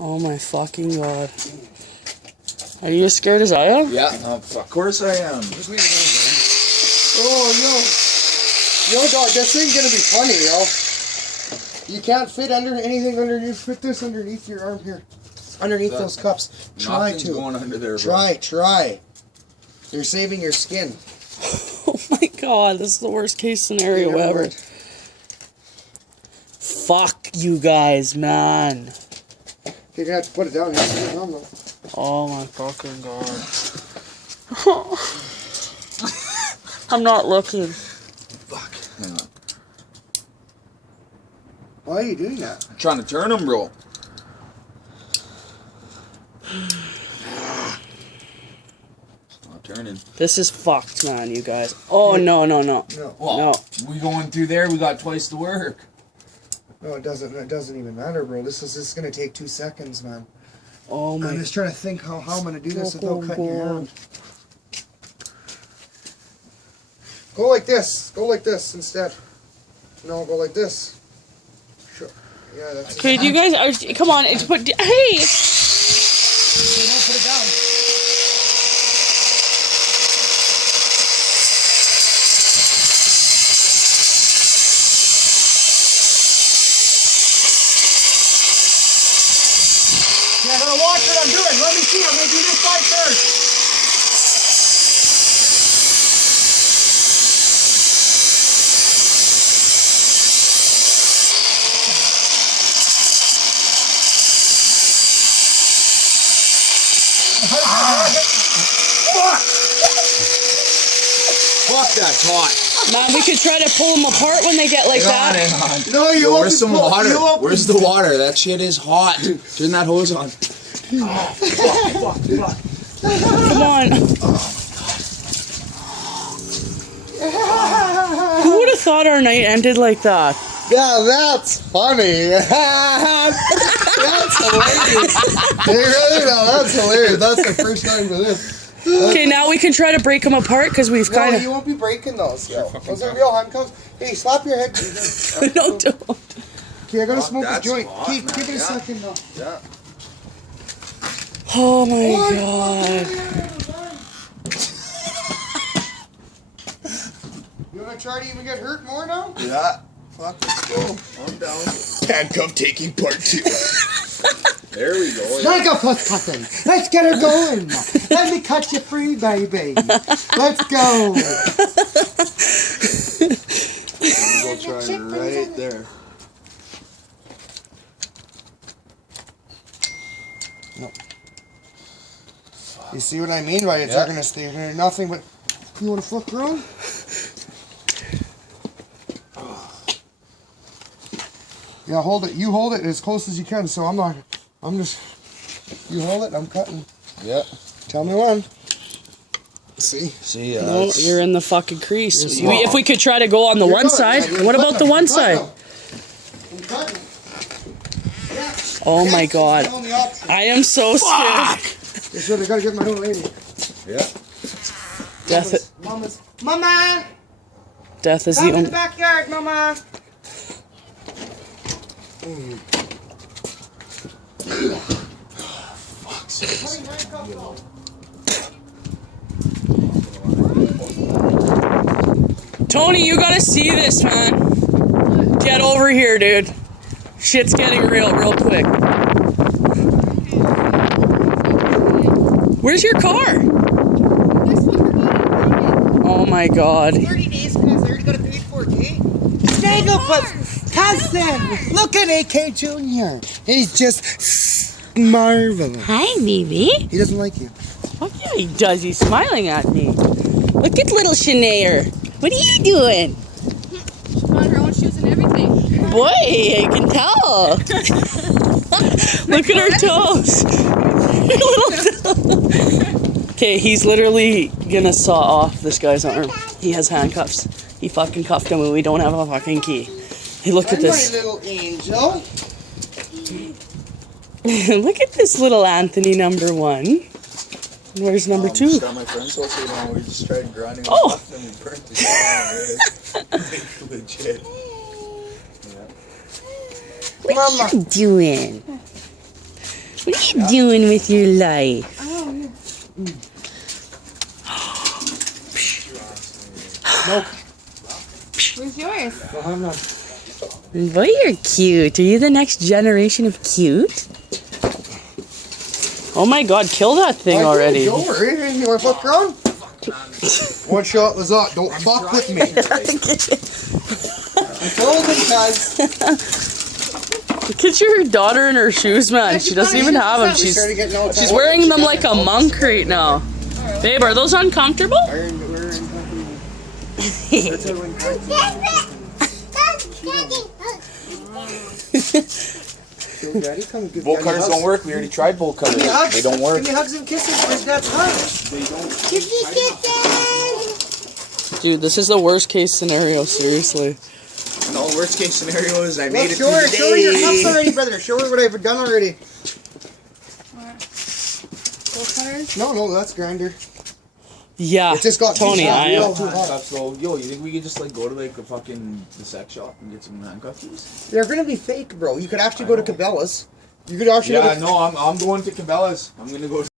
Oh my fucking god. Are you as scared as I am? Yeah, of course I am. Oh, yo, dog, this ain't gonna be funny, yo. You can't fit anything underneath. Fit this underneath your arm here, underneath those cups. Try to. Going under there, bro. Try. You're saving your skin. Oh my god, this is the worst case scenario ever. Fuck you guys, man. You're gonna have to put it down here. Oh my fucking god. I'm not looking. Fuck. Hang on. Why are you doing that? I'm trying to turn them, bro. Not turning. This is fucked, man, you guys. Oh, no. Well, we going through there, we got twice the work. No, it doesn't even matter, bro. This is gonna take 2 seconds, man. Oh my. I'm just trying to think how I'm gonna do this without cutting your hand. Go like this. Go like this instead. No, go like this. Sure. Yeah, that's. Okay, you guys are. Come on, it's put. Hey! Okay, no, put it down. Yeah, I'm gonna watch what I'm doing. Let me see. I'm gonna do this side first. Fuck, that's hot. Man, we could try to pull them apart when they get like that. Hang on. No, you won't. Where's some water? Where's the water? That shit is hot. Turn that hose on. Oh, fuck. Come on. Who would have thought our night ended like that? Yeah, that's funny. That's hilarious. Hey, really? No, that's hilarious. That's the first time for this. Okay, now we can try to break them apart because we've kind No, of. you won't be breaking those, yo. Those are real handcuffs. Hey, slap your head. No, don't. Okay, I gotta smoke a joint. Keith, give it a second though. Yeah. Oh my god. You wanna try to even get hurt more now? Yeah. Fuck, let's go. I'm down. Handcuff taking part 2. There we go. Handcuff plus cutting. Let's get her going. Let me cut you free, baby. Let's go. Go try right there. No. You see what I mean? Why it's not gonna stay there? Nothing but. You wanna fuck around? Yeah, hold it. You hold it as close as you can. So I'm not. I'm just. You hold it. I'm cutting. Yeah. Tell me when. See. No, you're in the fucking crease. If we could try to go on the one side. What about the one side? I'm cutting. Yeah. Oh my god. I am so scared. So I gotta get my own lady. Yeah. Mama! Death is Come the in the only. backyard, Mama! Tony, you gotta see this, man. Get over here, dude. Shit's getting real quick. Where's your car? Oh my god. 30 days because I already got to pay for it, eh? Snaggle cousin! Look at AK Jr. He's just marvelous. Hi, baby. He doesn't like you. Oh yeah, he does. He's smiling at me. Look at little Shanae. What are you doing? She got her own shoes and everything. Boy, I can tell. Look at her toes. Her little toes. Okay, he's literally gonna saw off this guy's arm. He has handcuffs. He fucking cuffed him and we don't have a fucking key. Hey, look at this. My little angel. Look at this little Anthony #1. Where's #2? Just got my friends also, we just tried grinding off and we burnt the shit out of it. Legit. What are you doing? What are you doing with your life? Nope. Where's yours? Well, I'm not. Boy, you're cute. Are you the next generation of cute? Oh my god, kill that thing already. Don't worry. You want to fuck around? One shot was up. Don't fuck with me. Frozen, cuz. Look at your daughter in her shoes, man. She doesn't even have them. She's wearing them like a monk right now. Babe, are those uncomfortable? Bolt cutters don't work. We already tried bolt cutters. They don't work. Give me hugs and kisses. Where's Dad's hugs? They don't. Dude, this is the worst case scenario, seriously. No, worst case scenario is I made it Show through her, the show her your cups day. already, brother. Show her what I've done already. Bolt cutters? No, that's grinder. Yeah, It just got Tony, too hot. I Real am. too hot. Handcuffs, so, yo, you think we could just like go to like the fucking sex shop and get some handcuffs? They're gonna be fake, bro. You could actually go to Cabela's. You could actually go Yeah, to no, I'm going to Cabela's. I'm gonna go.